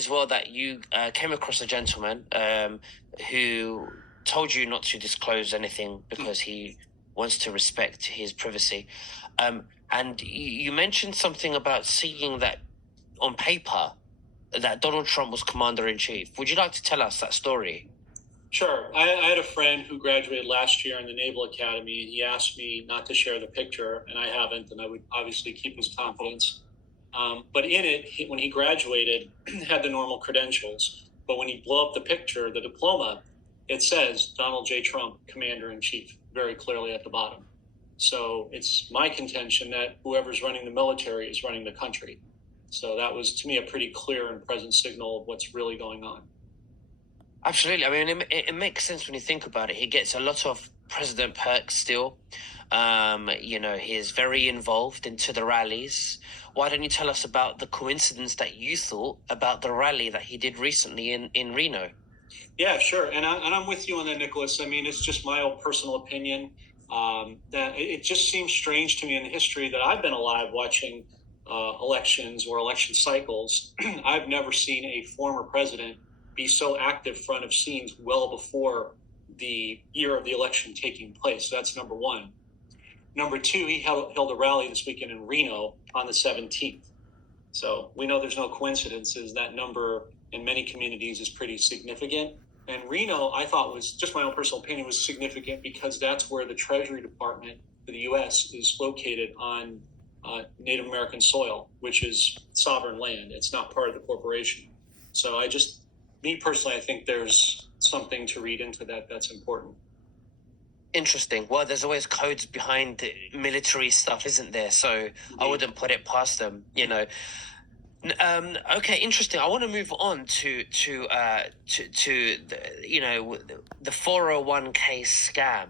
as well that you came across a gentleman who told you not to disclose anything because he wants to respect his privacy. And you mentioned something about seeing that on paper that Donald Trump was commander in chief. Would you like to tell us that story? Sure. I had a friend who graduated last year in the Naval Academy, and he asked me not to share the picture, and I haven't, and I would obviously keep his confidence. But in it, when he graduated, had the normal credentials. But when he blew up the picture, the diploma, it says Donald J. Trump, Commander in Chief, very clearly at the bottom. So it's my contention that whoever's running the military is running the country. So that was, to me, a pretty clear and present signal of what's really going on. Absolutely. I mean, it makes sense when you think about it. He gets a lot of president perks still. He's very involved into the rallies. Why don't you tell us about the coincidence that you thought about the rally that he did recently in Reno? Yeah, sure. And I'm with you on that, Nicholas. I mean, it's just my own personal opinion. That it just seems strange to me in the history that I've been alive watching elections or election cycles. I've never seen a former president be so active front of scenes well before the year of the election taking place. So that's number one. Number two, he held a rally this weekend in Reno on the 17th. So we know there's no coincidences. That number in many communities is pretty significant. And Reno, I thought, was just my own personal opinion, was significant because that's where the Treasury Department for the U.S. is located on Native American soil, which is sovereign land. It's not part of the corporation. So me personally, I think there's something to read into that that's important. Interesting. Well, there's always codes behind the military stuff, isn't there? So indeed. I wouldn't put it past them, Okay, interesting. I want to move on to the 401k scam.